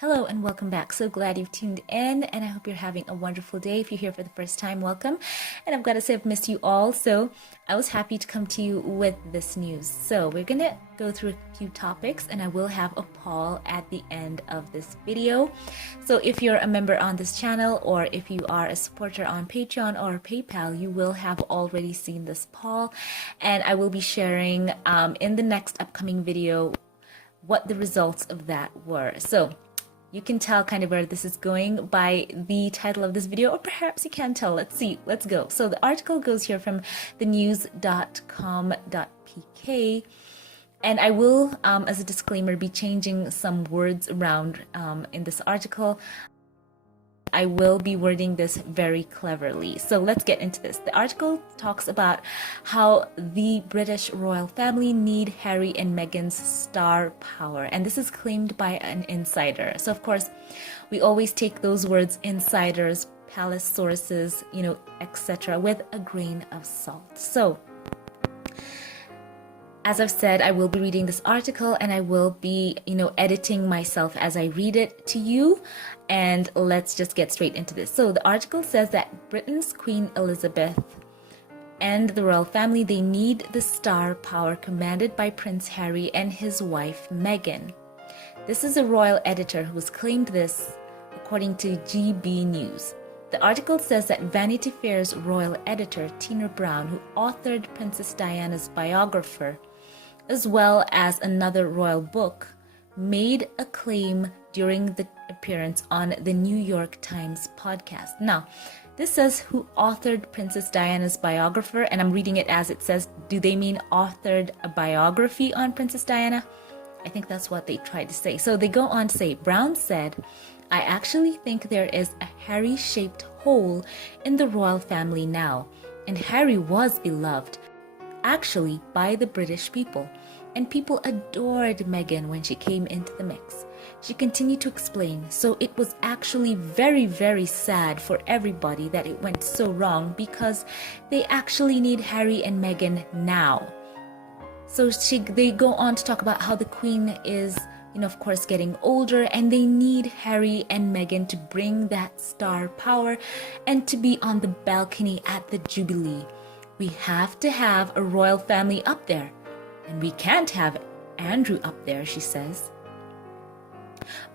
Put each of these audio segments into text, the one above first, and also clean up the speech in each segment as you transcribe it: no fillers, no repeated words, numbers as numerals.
Hello and welcome back. So glad you've tuned in, and I hope you're having a wonderful day. If you're here for the first time, welcome. And I've got to say I've missed you all, so I was happy to come to you with this news. So we're gonna go through a few topics, and I will have a poll at the end of this video. So if you're a member on this channel, or if you are a supporter on Patreon or PayPal, you will have already seen this poll, and I will be sharing in the next upcoming video what the results of that were. So you can tell kind of where this is going by the title of this video, or perhaps you can't tell. Let's see. Let's go. So the article goes here from thenews.com.pk, and I will, as a disclaimer, be changing some words around in this article. I will be wording this very cleverly. So let's get into this. The article talks about how the British royal family need Harry and Meghan's star power. And this is claimed by an insider. So of course, we always take those words, insiders, palace sources, etc., with a grain of salt. So as I've said, I will be reading this article, and I will be, editing myself as I read it to you. And let's just get straight into this. So the article says that Britain's Queen Elizabeth and the royal family, they need the star power commanded by Prince Harry and his wife Meghan. This is a royal editor who has claimed this, according to GB News. The article says that Vanity Fair's royal editor, Tina Brown, who authored Princess Diana's biographer, as well as another royal book, made a claim during the appearance on the New York Times podcast. Now, this says who authored Princess Diana's biographer, and I'm reading it as it says. Do they mean authored a biography on Princess Diana? I think that's what they tried to say. So they go on to say, Brown said, I actually think there is a Harry-shaped hole in the royal family now, and Harry was beloved, actually, by the British people, and people adored Meghan when she came into the mix. She continued to explain, so it was actually very, very sad for everybody that it went so wrong, because they actually need Harry and Meghan now. So they go on to talk about how the Queen is, of course, getting older, and they need Harry and Meghan to bring that star power and to be on the balcony at the Jubilee. We have to have a royal family up there, and we can't have Andrew up there, she says.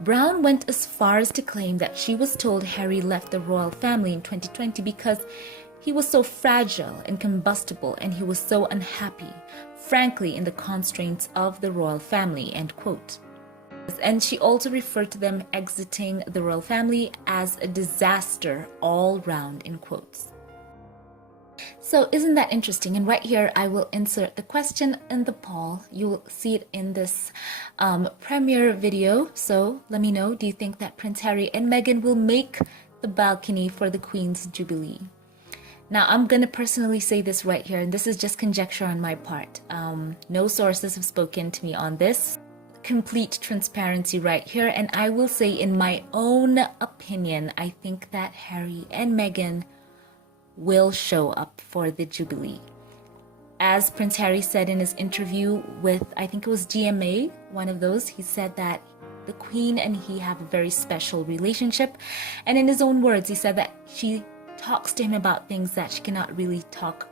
Brown went as far as to claim that she was told Harry left the royal family in 2020 because he was so fragile and combustible, and he was so unhappy, frankly, in the constraints of the royal family, end quote. And she also referred to them exiting the royal family as a disaster all round, in quotes. So isn't that interesting? And right here, I will insert the question in the poll. You will see it in this premiere video. So let me know, do you think that Prince Harry and Meghan will make the balcony for the Queen's Jubilee? Now, I'm going to personally say this right here, and this is just conjecture on my part. No sources have spoken to me on this. Complete transparency right here, and I will say, in my own opinion, I think that Harry and Meghan will show up for the Jubilee. As Prince Harry said in his interview with, I think it was GMA, one of those, he said that the Queen and he have a very special relationship, and in his own words, he said that she talks to him about things that she cannot really talk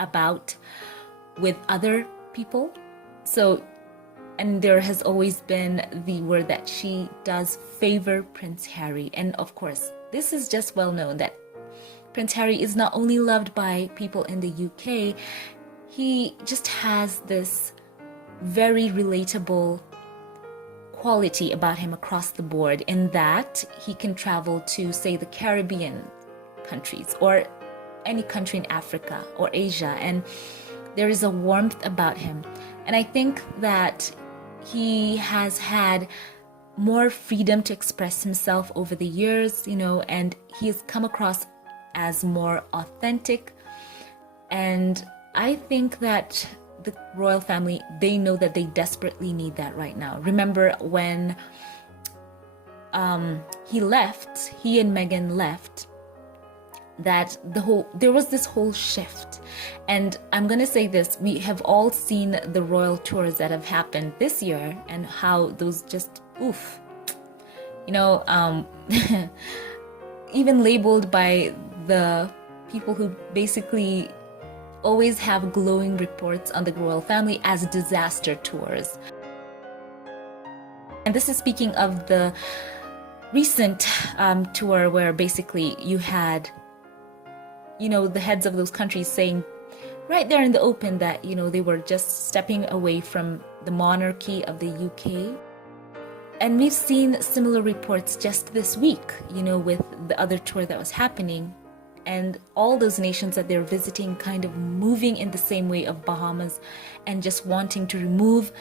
about with other people. So, and there has always been the word that she does favor Prince Harry. And of course, this is just well known that Prince Harry is not only loved by people in the UK, he just has this very relatable quality about him across the board, in that he can travel to, say, the Caribbean countries or any country in Africa or Asia, and there is a warmth about him. And I think that he has had more freedom to express himself over the years, and he has come across as more authentic. And I think that the royal family, they know that they desperately need that right now. Remember when he and Meghan left, that there was this whole shift. And I'm gonna say this, we have all seen the royal tours that have happened this year, and how those just you know, even labeled by the people who basically always have glowing reports on the royal family as disaster tours. And this is speaking of the recent tour where basically you had, the heads of those countries saying right there in the open that, they were just stepping away from the monarchy of the UK. And we've seen similar reports just this week, with the other tour that was happening. And all those nations that they're visiting kind of moving in the same way of Bahamas and just wanting to remove,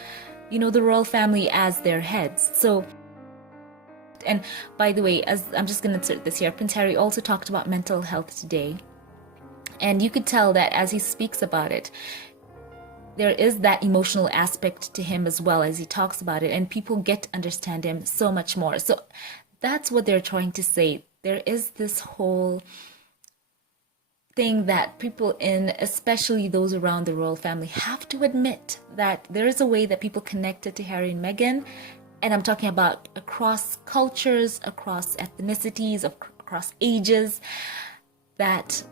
the royal family as their heads. So, and by the way, as I'm just going to insert this here, Prince Harry also talked about mental health today. And you could tell that as he speaks about it, there is that emotional aspect to him as well as he talks about it, and people get to understand him so much more. So that's what they're trying to say. There is this whole thing that people especially those around the royal family, have to admit that there is a way that people connected to Harry and Meghan, and I'm talking about across cultures, across ethnicities, across ages, that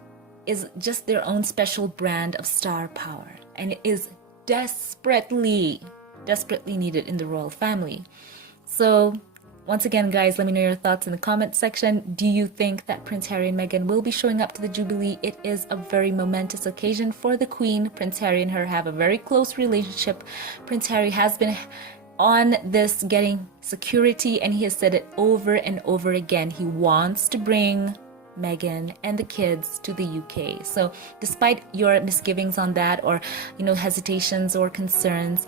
is just their own special brand of star power, and it is desperately needed in the royal family. So once again, guys, let me know your thoughts in the comment section. Do you think that Prince Harry and Meghan will be showing up to the Jubilee? It is a very momentous occasion for the Queen. Prince Harry and her have a very close relationship. Prince Harry has been on this getting security, and he has said it over and over again. He wants to bring Meghan and the kids to the UK. So despite your misgivings on that, or hesitations or concerns,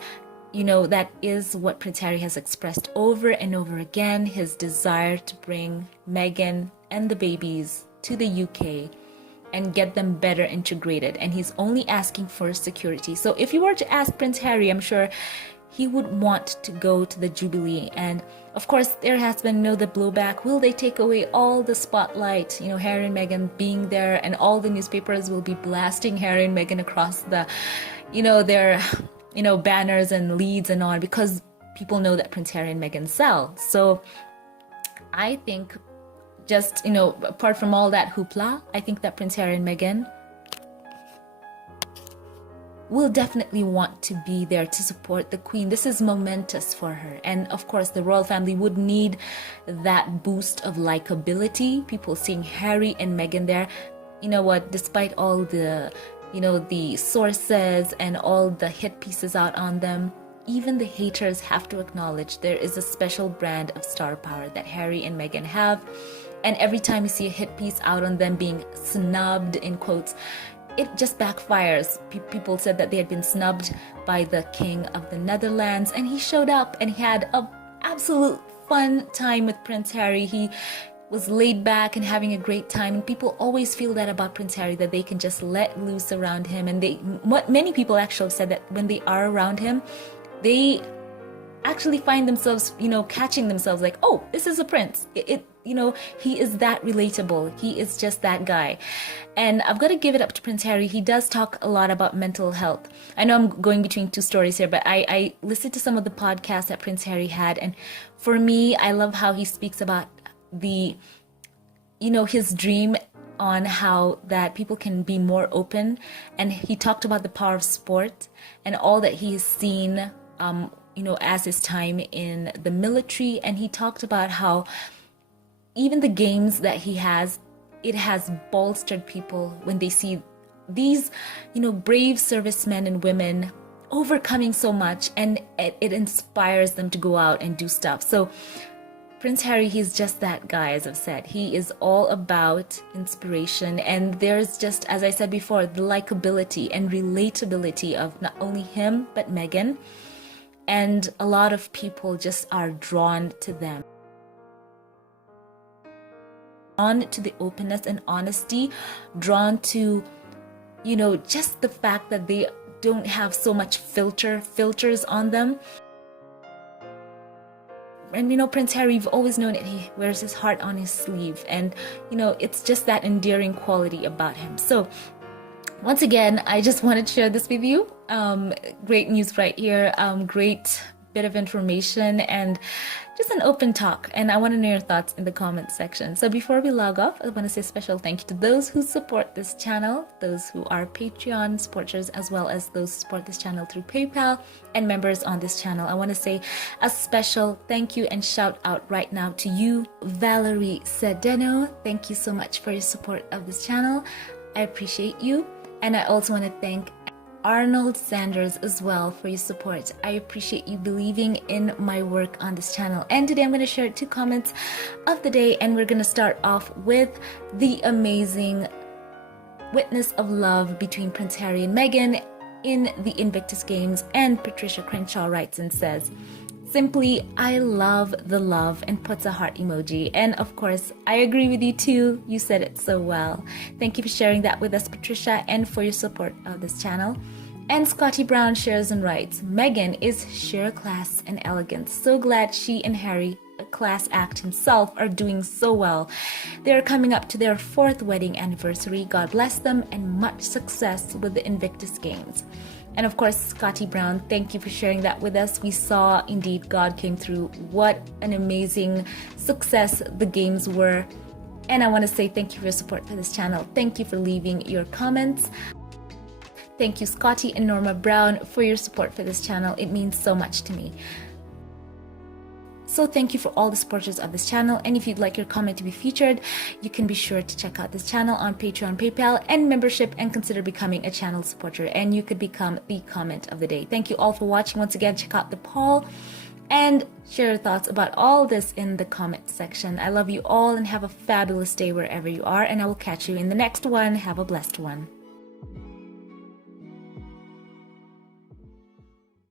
that is what Prince Harry has expressed over and over again, his desire to bring Meghan and the babies to the UK and get them better integrated. And he's only asking for security. So if you were to ask Prince Harry, I'm sure he would want to go to the Jubilee. And of course, there has been the blowback. Will they take away all the spotlight? Harry and Meghan being there, and all the newspapers will be blasting Harry and Meghan across the, their banners and leads and on, because people know that Prince Harry and Meghan sell. So I think just, apart from all that hoopla, I think that Prince Harry and Meghan will definitely want to be there to support the Queen. This is momentous for her. And of course, the royal family would need that boost of likability. People seeing Harry and Meghan there. You know what, despite all the the sources and all the hit pieces out on them, even the haters have to acknowledge there is a special brand of star power that Harry and Meghan have. And every time you see a hit piece out on them being snubbed, in quotes, it just backfires. People said that they had been snubbed by the King of the Netherlands, and he showed up and he had an absolute fun time with Prince Harry. He was laid back and having a great time, and people always feel that about Prince Harry, that they can just let loose around him. And many people actually said that when they are around him, they actually find themselves catching themselves like, oh, this is a prince. He is that relatable. He is just that guy. And I've got to give it up to Prince Harry. He does talk a lot about mental health. I know I'm going between two stories here, but I listened to some of the podcasts that Prince Harry had, and for me, I love how he speaks about his dream on how that people can be more open. And he talked about the power of sport and all that he's seen as his time in the military. And he talked about how even the games that he has, it has bolstered people when they see these brave servicemen and women overcoming so much, and it inspires them to go out and do stuff. So Prince Harry, he's just that guy. As I've said, he is all about inspiration, and there's just, as I said before, the likability and relatability of not only him but Meghan, and a lot of people just are drawn to them, drawn to the openness and honesty, drawn to just the fact that they don't have so much filters on them. And Prince Harry, you've always known it, he wears his heart on his sleeve, and it's just that endearing quality about him. So once again, I just wanted to share this with you. Great news right here. Great bit of information and just an open talk. And I want to know your thoughts in the comment section. So before we log off, I want to say a special thank you to those who support this channel, those who are Patreon supporters, as well as those who support this channel through PayPal and members on this channel. I want to say a special thank you and shout out right now to you, Valerie Sedeno. Thank you so much for your support of this channel. I appreciate you. And I also want to thank Arnold Sanders as well for your support. I appreciate you believing in my work on this channel. And today I'm going to share 2 comments of the day, and we're going to start off with the amazing witness of love between Prince Harry and Meghan in the Invictus Games. And Patricia Crenshaw writes and says, simply, I love the love, and puts a heart emoji. And of course, I agree with you too. You said it so well. Thank you for sharing that with us, Patricia, and for your support of this channel. And Scotty Brown shares and writes, Meghan is sheer class and elegance. So glad she and Harry, a class act himself, are doing so well. They are coming up to their 4th wedding anniversary. God bless them and much success with the Invictus Games. And of course, Scotty Brown, thank you for sharing that with us. We saw indeed God came through. What an amazing success the games were. And I want to say thank you for your support for this channel. Thank you for leaving your comments. Thank you, Scotty and Norma Brown, for your support for this channel. It means so much to me. So thank you for all the supporters of this channel. And if you'd like your comment to be featured, you can be sure to check out this channel on Patreon, PayPal, and membership, and consider becoming a channel supporter. And you could become the comment of the day. Thank you all for watching. Once again, check out the poll and share your thoughts about all this in the comment section. I love you all and have a fabulous day wherever you are. And I will catch you in the next one. Have a blessed one.